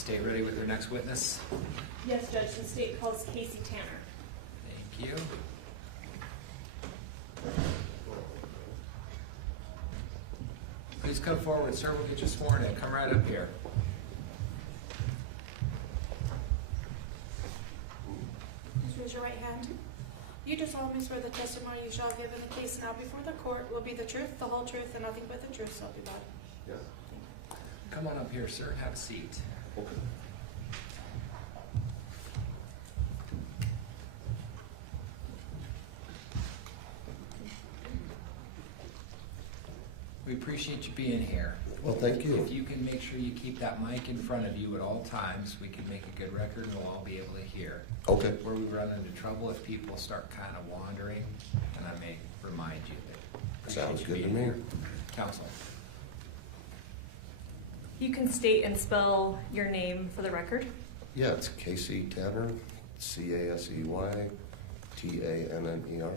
State ready with their next witness? Yes, Judge, the state calls Kacee Tanner. Thank you. Please come forward, sir. We'll get you sworn in. Come right up here. Please raise your right hand. You do solemnly swear the testimony you shall give in the case now before the court will be the truth, the whole truth, and nothing but the truth, so help you God. Yes. Come on up here, sir. Have a seat. Okay. We appreciate you being here. Well, thank you. If you can make sure you keep that mic in front of you at all times, we can make a good record and we'll all be able to hear. Okay. Where we run into trouble if people start kind of wandering, and I may remind you that. Sounds good to being me. here. Counsel. You can state and spell your name for the record. Yeah, it's Kacee Tanner, Casey, Tanner.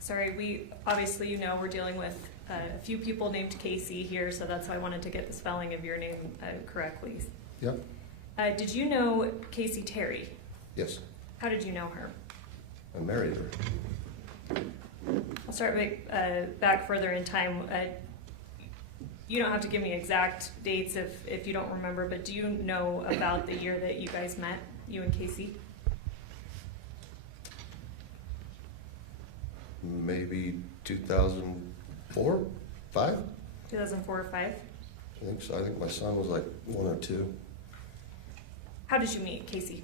Sorry, obviously, we're dealing with a few people named Kacee here, so that's why I wanted to get the spelling of your name correctly. Yep. Did you know Kacee Terry? Yes, How did you know her? I married her. I'll start back further in time. You don't have to give me exact dates if you don't remember, but do you know about the year that you guys met, you and Kacee? Maybe 2004, 5? 2004 or 5? I think so. I think my son was like 1 or 2. How did you meet Kacee?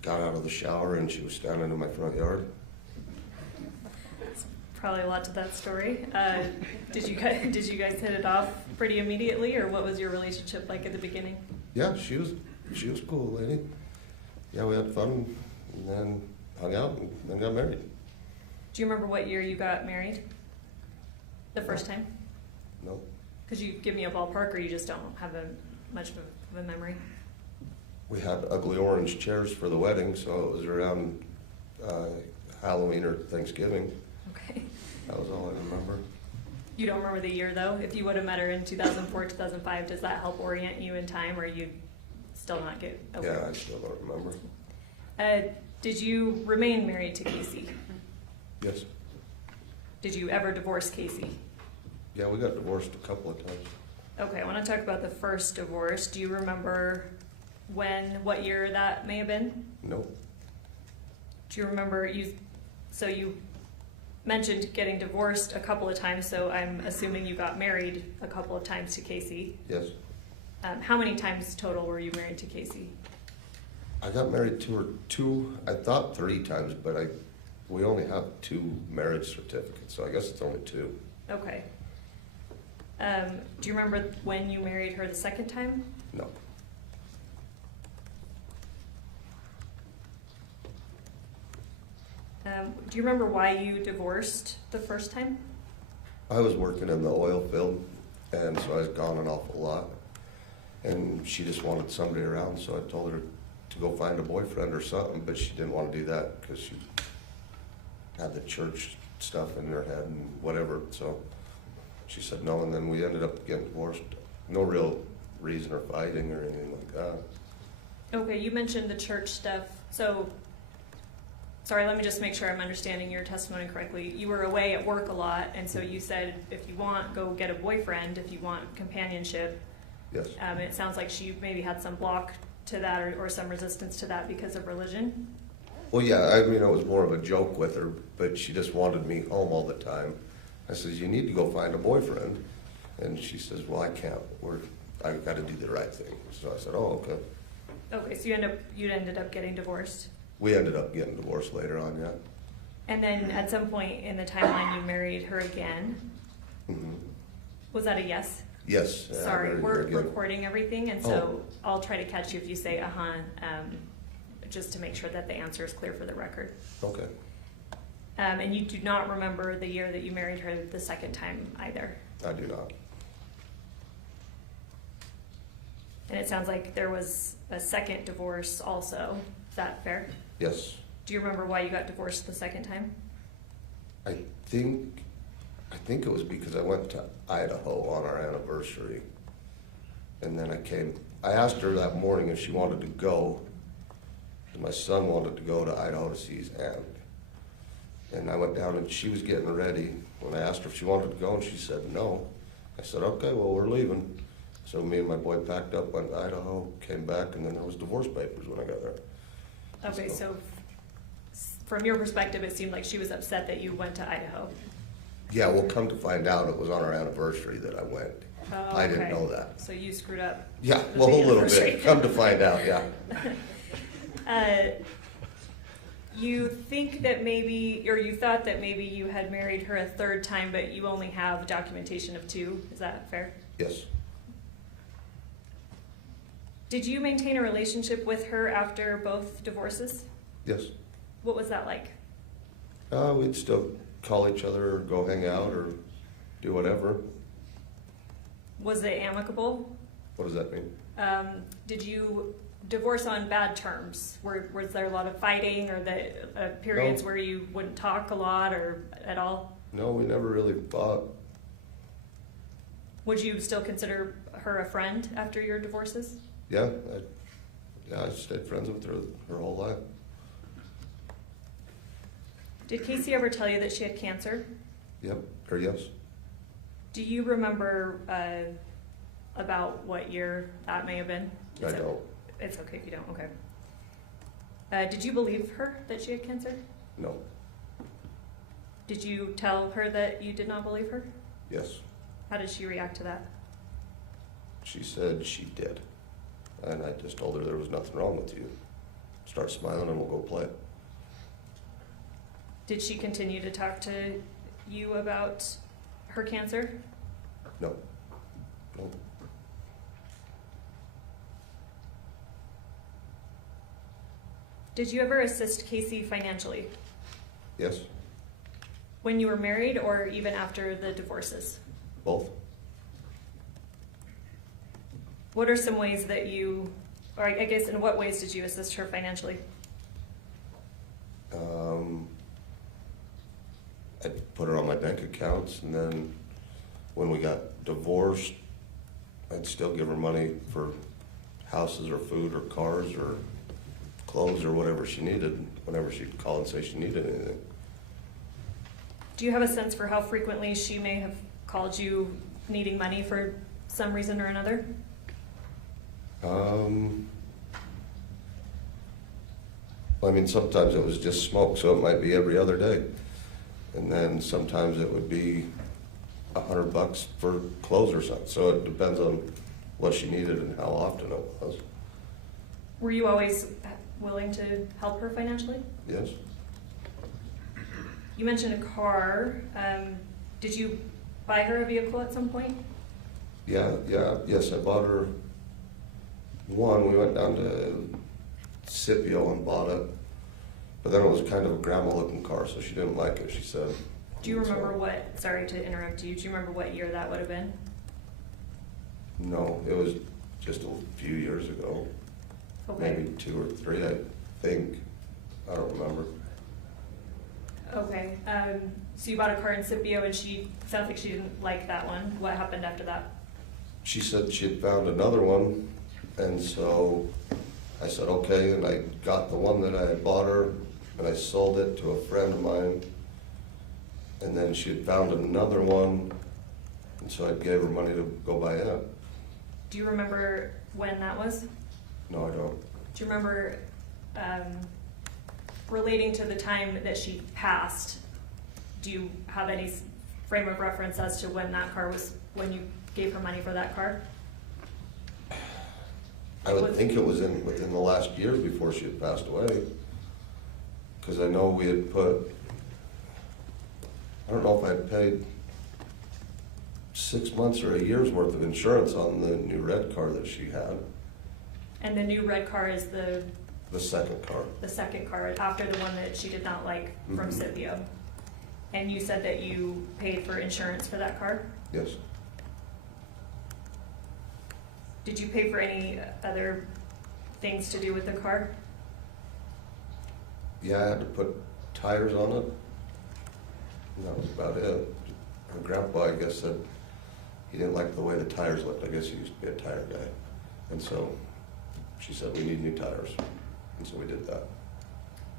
Got out of the shower and she was standing in my front yard. Probably a lot to that story. Did you guys hit it off pretty immediately, or what was your relationship like at the beginning? Yeah, she was cool, lady. Yeah, we had fun and then hung out and then got married. Do you remember what year you got married? The first time? No. Could you give me a ballpark, or you just don't have much of a memory? We had ugly orange chairs for the wedding, so it was around Halloween or Thanksgiving. Okay. That was all I remember. You don't remember the year, though? If you would have met her in 2004, 2005, does that help orient you in time, or you still not get over it? Yeah, I still don't remember. Did you remain married to Kacee? Yes. Did you ever divorce Kacee? Yeah, we got divorced a couple of times. Okay, I want to talk about the first divorce. Do you remember what year that may have been? Nope. Do you remember you mentioned getting divorced a couple of times, so I'm assuming you got married a couple of times to Kacee. Yes. How many times total were you married to Kacee? I got married I thought 3 times, but we only have 2 marriage certificates, so I guess it's only 2. Okay. Do you remember when you married her the second time? No. Do you remember why you divorced the first time? I was working in the oil field, and so I was gone an awful lot. And she just wanted somebody around, so I told her to go find a boyfriend or something, but she didn't want to do that because she had the church stuff in her head and whatever, so she said no, and then we ended up getting divorced. No real reason or fighting or anything like that. Okay, you mentioned the church stuff. So, sorry, let me just make sure I'm understanding your testimony correctly. You were away at work a lot, and so you said, if you want, go get a boyfriend, if you want companionship. Yes. It sounds like she maybe had some block to that or some resistance to that because of religion. Well, yeah, I mean, it was more of a joke with her, but she just wanted me home all the time. I says, you need to go find a boyfriend. And she says, well, I can't. I've got to do the right thing. So I said, oh, okay. Okay, so you ended up getting divorced. We ended up getting divorced later on, yeah. And then at some point in the timeline, you married her again. Mm-hmm. Was that a yes? Yes. Yeah, Sorry, we're again. recording everything, and so I'll try to catch you if you say just to make sure that the answer is clear for the record. Okay. And you do not remember the year that you married her the second time either? I do not. And it sounds like there was a second divorce also. Is that fair? Yes. Do you remember why you got divorced the second time? I think it was because I went to Idaho on our anniversary. And then I came I asked her that morning if she wanted to go, and my son wanted to go to Idaho to see his aunt. And I went down and she was getting ready when I asked her if she wanted to go, and she said no. I said, okay, well, we're leaving. So me and my boy packed up, went to Idaho, came back, and then there was divorce papers when I got there. Okay, so from your perspective, it seemed like she was upset that you went to Idaho. Yeah, well, come to find out, it was on our anniversary that I went. Oh, I didn't okay. know that. So you screwed up. Yeah, the well, a little anniversary. bit. Come to find out, yeah. You think that maybe, or you thought that maybe you had married her a third time, but you only have documentation of 2. Is that fair? Yes, Did you maintain a relationship with her after both divorces? yes. What was that like? We'd still call each other or go hang out or do whatever. Was it amicable? What does that mean? Did you divorce on bad terms? Was there a lot of fighting, or periods No. where you wouldn't talk a lot or at all? No, we never really fought. Would you still consider her a friend after your divorces? Yeah, I stayed friends with her whole life. Did Kacee ever tell you that she had cancer? Yep, or yes. Do you remember about what year that may have been? I don't. It's okay if you don't, okay. Did you believe her that she had cancer? No. Did you tell her that you did not believe her? Yes. How did she react to that? She said she did. And I just told her there was nothing wrong with you. Start smiling and we'll go play. Did she continue to talk to you about her cancer? No. No. Did you ever assist Kacee financially Yes. when you were married or even after the divorces? Both. What are some ways that you, or I guess in what ways did you assist her financially? I put her on my bank accounts, and then when we got divorced, I'd still give her money for houses or food or cars or clothes or whatever she needed, whenever she'd call and say she needed anything. Do you have a sense for how frequently she may have called you needing money for some reason or another? I mean, sometimes it was just smoke, so it might be every other day. And then sometimes it would be $100 for clothes or something. So it depends on what she needed and how often it was. Were you always willing to help her financially? Yes. You mentioned a car. Did you buy her a vehicle at some point? Yes, I bought her one. We went down to Scipio and bought it. But then it was kind of a grandma-looking car, so she didn't like it, she said. Do you remember sorry to interrupt you, do you remember what year that would have been? No, it was just a few years ago. Okay. Maybe 2 or 3, I think. I don't remember. Okay, so you bought a car in Scipio and sounds like she didn't like that one. What happened after that? She said she had found another one, and so I said, okay, and I got the one that I had bought her, and I sold it to a friend of mine, and then she had found another one, and so I gave her money to go buy it. Do you remember when that was? No, I don't. Do you remember relating to the time that she passed, do you have any frame of reference as to when that car was, when you gave her money for that car? I would think it was within the last year before she had passed away. Because I know we had put, I don't know if I had paid 6 months or a year's worth of insurance on the new red car that she had. And the new red car is the second car. the second car after the one that she did not like from Mhm. Scipio. And you said that you paid for insurance for that car? Yes. Did you pay for any other things to do with the car? Yeah, I had to put tires on it. And that was about it. Her grandpa, I guess, said he didn't like the way the tires looked. I guess he used to be a tire guy. And so she said, we need new tires. And so we did that.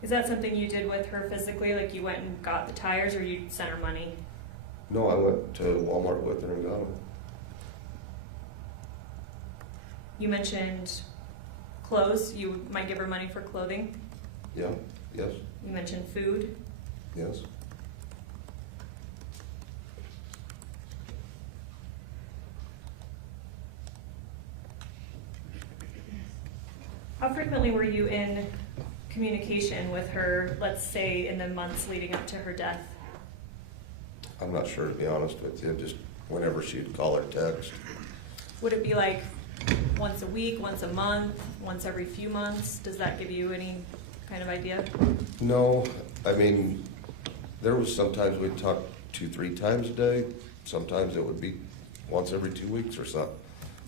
Is that something you did with her physically? Like you went and got the tires, or you sent her money? No, I went to Walmart with her and got them. You mentioned clothes. You might give her money for clothing. Yeah, yes, You mentioned food. yes. How frequently were you in communication with her, let's say in the months leading up to her death? I'm not sure, to be honest with you, just whenever she'd call or text. Would it be like once a week, once a month, once every few months? Does that give you any kind of idea? No, I mean, there was sometimes we'd talk 2-3 times a day. Sometimes it would be once every 2 weeks or something.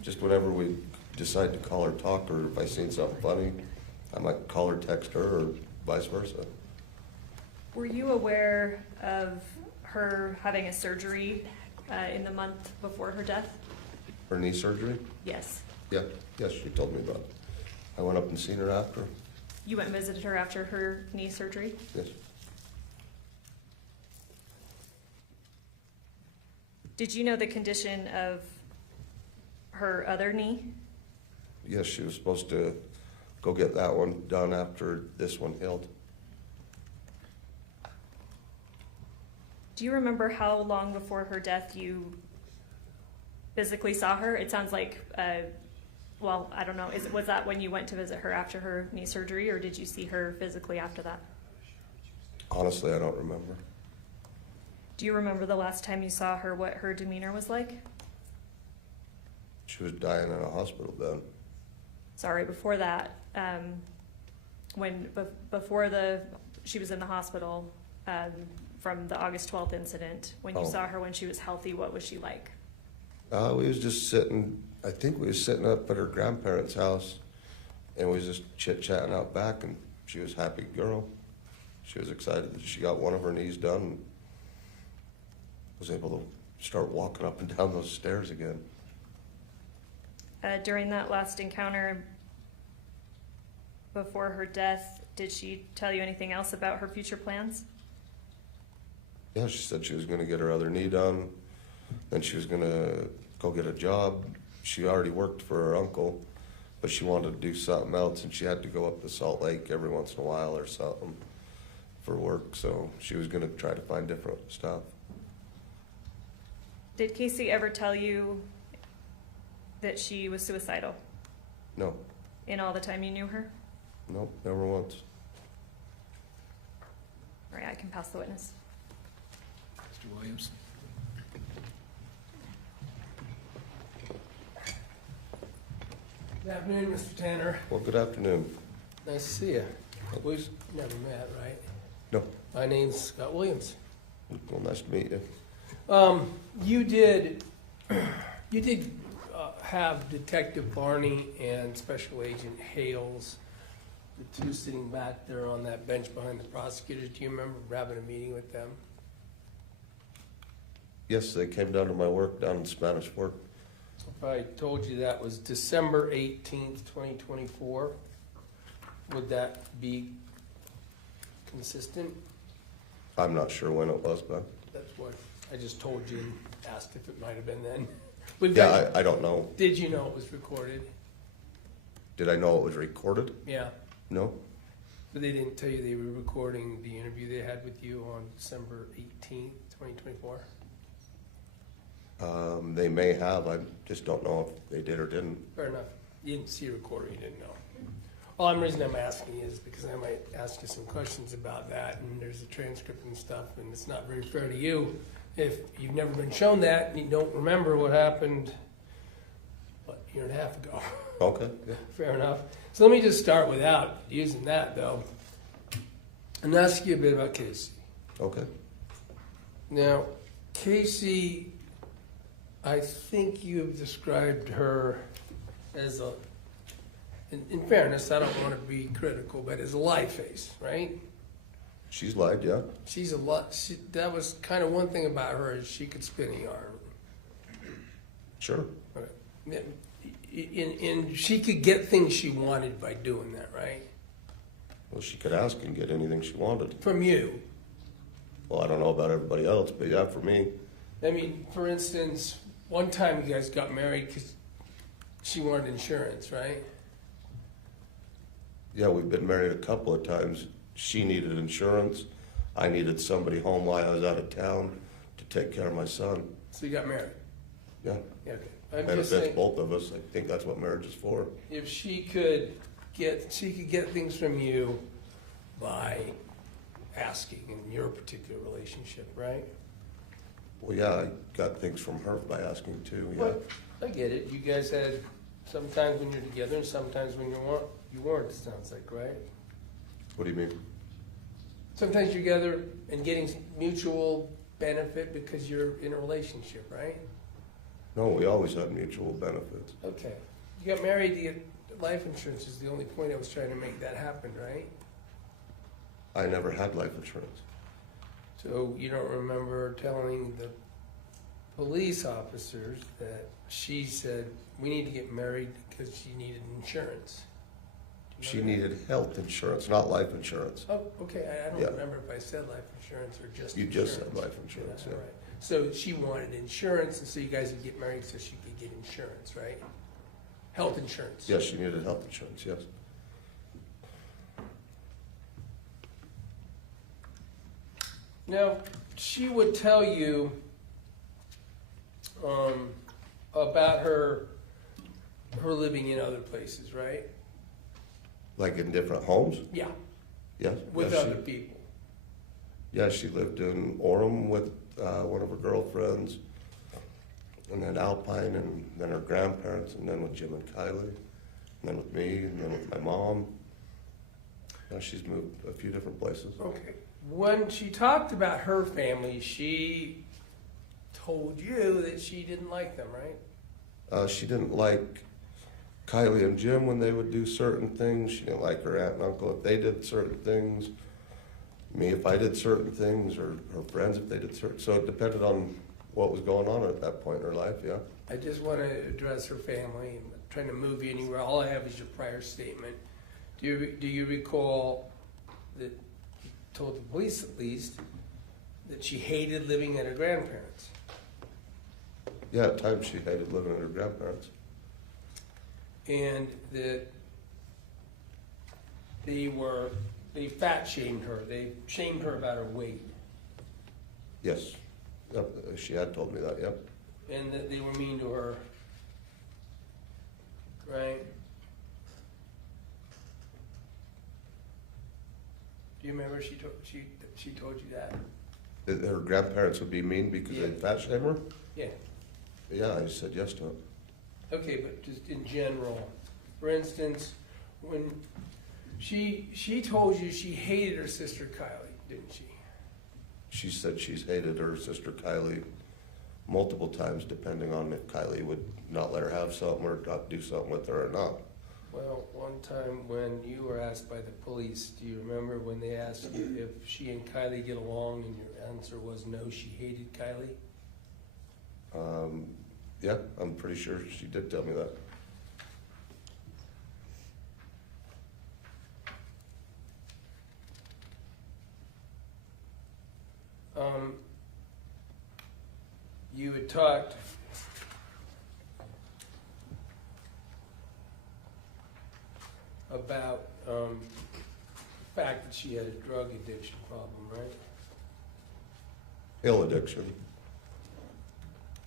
Just whenever we decide to call or talk, or if I seen something funny, I might call or text her, or vice versa. Were you aware of her having a surgery in the month before her death? Her knee surgery? Yes. Yeah, yes, she told me about it. I went up and seen her after. You went and visited her after her knee surgery? Yes. Did you know the condition of her other knee? Yes, she was supposed to go get that one done after this one healed. Do you remember how long before her death you physically saw her? It sounds like, well, I don't know. Was that when you went to visit her after her knee surgery, or did you see her physically after that? Honestly, I don't remember. Do you remember the last time you saw her, what her demeanor was like? She was dying in a hospital bed. Sorry, before that, before she was in the hospital, from the August 12th incident, when you saw her when she was healthy, what was she like? We was just sitting, I think we was sitting up at her grandparents' house, and we was just chit-chatting out back, and she was a happy girl. She was excited that she got one of her knees done, and was able to start walking up and down those stairs again. During that last encounter before her death, did she tell you anything else about her future plans? Yeah, she said she was gonna get her other knee done, then she was gonna go get a job. She already worked for her uncle, but she wanted to do something else, and she had to go up to Salt Lake every once in a while or something for work, so she was gonna try to find different stuff. Did Kacee ever tell you that she was suicidal No, in all the time you knew her? nope, never once. All right, I can pass the witness. Mr. Williams? Good afternoon, Mr. Tanner. Well, good afternoon. Nice to see you. We've never met, right? No, My name's Scott Williams. well, nice to meet you. You did have Detective Barney and Special Agent Hales, the two sitting back there on that bench behind the prosecutors. Do you remember having a meeting with them? Yes, they came down to my work down in Spanish Fork. If I told you that was December 18th, 2024, would that be consistent? I'm not sure when it was, but That's what I just told you and asked if it might have been then. yeah, I don't know. Did you know it was recorded? Did I know it was recorded? Yeah. No. But they didn't tell you they were recording the interview they had with you on December 18th, 2024? They may have. I just don't know if they did or didn't. Fair enough. You didn't see a recorder, you didn't know. Well, the reason I'm asking is because I might ask you some questions about that, and there's a transcript and stuff, and it's not very fair to you if you've never been shown that and you don't remember what happened, what, a year and a half ago. Okay. Yeah. Fair enough. So let me just start without using that, though, and ask you a bit about Kacee. Okay. Now, Kacee, I think you've described her as a, in fairness, I don't want to be critical, but as a lie face, right? She's lied, yeah. She's a lot. That was kind of one thing about her is she could spin a yarn. Sure. Okay. and she could get things she wanted by doing that, right? Well, she could ask and get anything she wanted. From you. Well, I don't know about everybody else, but yeah, for me, I mean, for instance, one time you guys got married because she wanted insurance, right? yeah, we've been married a couple of times. She needed insurance. I needed somebody home while I was out of town to take care of my son. So you got married. Yeah, Yeah, okay. I'm just benefits saying, both of us. I think that's what marriage is for. if she could get things from you by asking in your particular relationship, right? Well, yeah, I got things from her by asking too, yeah. Well, I get it. You guys had sometimes when you're together and sometimes when you weren't, it sounds like, right? What do you mean? Sometimes you're together and getting mutual benefit because you're in a relationship, right? No, we always had mutual benefits. Okay. You got married to get life insurance is the only point I was trying to make that happen, right? I never had life insurance. So you don't remember telling the police officers that she said, we need to get married because she needed insurance? Do you She remember that? needed health insurance, not life insurance. Oh, okay, I don't Yeah. remember if I said life insurance or just You insurance. just said life insurance, yeah. All right. So she wanted insurance, and so you guys would get married so she could get insurance, right? Health insurance. Yes, she needed health insurance, yes. Now, she would tell you about her living in other places, right? Like in different homes? Yeah, Yes. with yes, other she, people. yeah, she lived in Orem with one of her girlfriends, and then Alpine, and then her grandparents, and then with Jim and Kylie, and then with me, and then with my mom. Yeah, she's moved a few different places. Okay. When she talked about her family, she told you that she didn't like them, right? She didn't like Kylie and Jim when they would do certain things. She didn't like her aunt and uncle if they did certain things. Me if I did certain things, or her friends if they did certain. So it depended on what was going on at that point in her life. Yeah. I just want to address her family. I'm not trying to move you anywhere. All I have is your prior statement. Do you recall that you told the police at least that she hated living at her grandparents'? Yeah. At times she hated living with her grandparents. And that they fat shamed her. They shamed her about her weight. Yes. Yep. She had told me that. Yep. And that they were mean to her. Right? Do you remember she told you that? That her grandparents would be mean because Yeah. they'd fat shame her. Yeah. Yeah, I said yes to it. Okay, but just in general, for instance, when she told you she hated her sister Kylie, didn't she? She said she's hated her sister Kylie multiple times, depending on if Kylie would not let her have something or not do something with her or not. Well, one time when you were asked by the police, do you remember when they asked you if she and Kylie get along, and your answer was no, she hated Kylie? Yeah, I'm pretty sure she did tell me that. You had talked about the fact that she had a drug addiction problem, right? Pill addiction.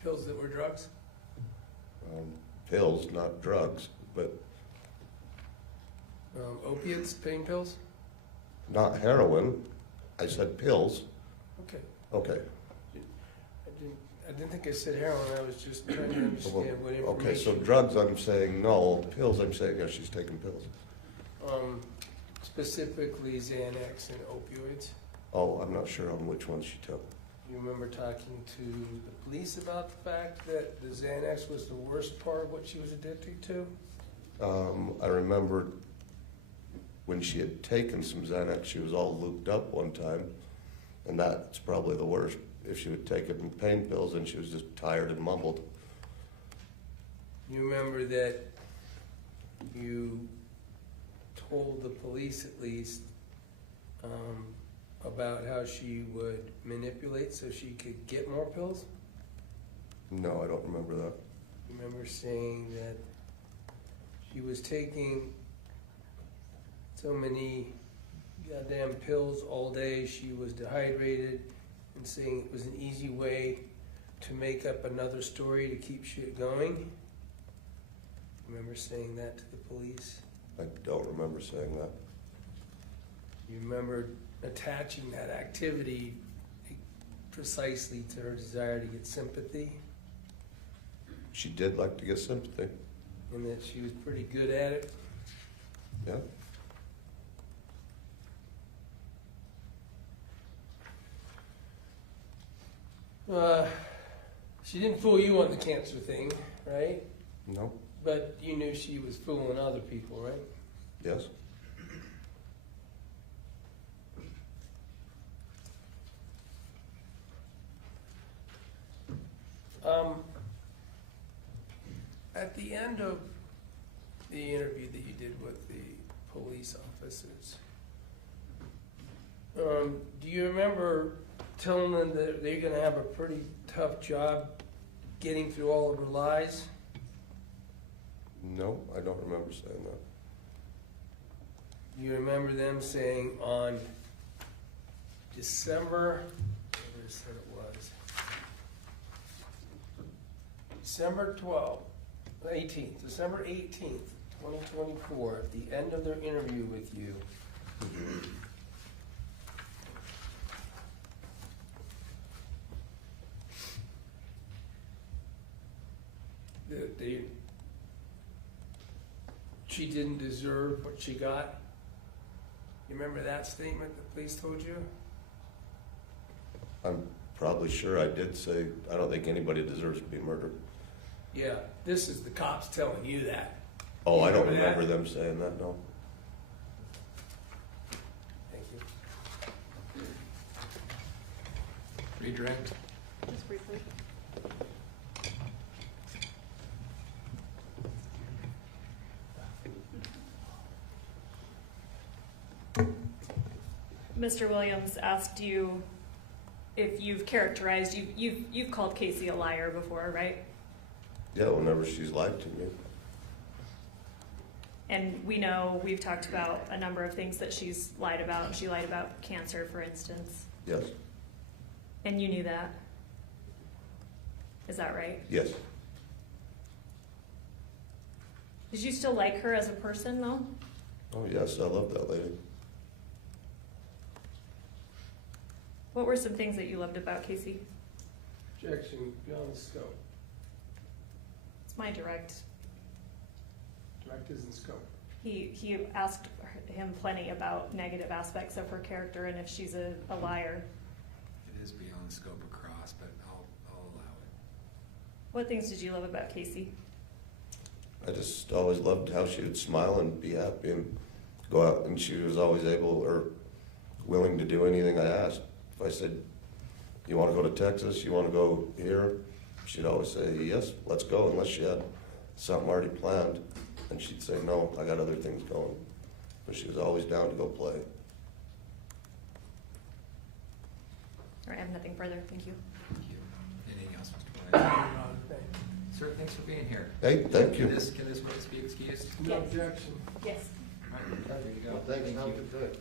Pills that were drugs? Pills, not drugs, but Opiates, pain pills? not heroin. I said pills. Okay. Okay. I didn't think I said heroin. I was just trying to understand what information. Okay, so drugs, I'm saying no. Pills, I'm saying yes, she's taking pills. Specifically Xanax and opioids. Oh, I'm not sure on which ones she took. You remember talking to the police about the fact that the Xanax was the worst part of what she was addicted to? I remember when she had taken some Xanax, she was all looped up one time, and that's probably the worst. If she would take it in pain pills, and she was just tired and mumbled. You remember that you told the police at least about how she would manipulate so she could get more pills? No, I don't remember that. You remember saying that she was taking so many goddamn pills all day, she was dehydrated, and saying it was an easy way to make up another story to keep shit going? Remember saying that to the police? I don't remember saying that. You remember attaching that activity precisely to her desire to get sympathy, She did like to get sympathy. and that she was pretty good at it? Yeah. She didn't fool you on the cancer thing, right? No. But you knew she was fooling other people, right? Yes. At the end of the interview that you did with the police officers, do you remember telling them that they're going to have a pretty tough job getting through all of her lies? No, I don't remember saying that. You remember them saying on December, whatever it said it was, December 18th, 2024, at the end of their interview with you, she didn't deserve what she got? You remember that statement the police told you? I'm probably sure I did say, I don't think anybody deserves to be murdered. Yeah, this is the cops telling you that. Oh, You I don't remember that? remember them saying that, no. Thank you. Redirect. Just briefly. Mr. Williams asked you if you've characterized, you've called Kacee a liar before, right? Yeah, whenever she's lied to me. And we know, we've talked about a number of things that she's lied about. She lied about cancer, for instance. Yes. And you knew that? Is that right? Yes. Did you still like her as a person, though? Oh, yes, I love that lady. What were some things that you loved about Kacee? Objection, beyond the scope. It's my direct. Direct is in scope. He asked him plenty about negative aspects of her character and if she's a liar. It is beyond scope of cross, but I'll allow it. What things did you love about Kacee? I just always loved how she would smile and be happy and go out, and she was always able or willing to do anything I asked. If I said, you want to go to Texas, you want to go here, she'd always say, yes, let's go, unless she had something already planned. And she'd say, no, I got other things going. But she was always down to go play. All right, I have nothing further. Thank you. Thank you. Anything else, Mr. Williams? Sir, thanks for being here. Hey, thank you. Can this witness be excused? No objection. Yes. All right, there you go. Thanks, Thank have a you. good day.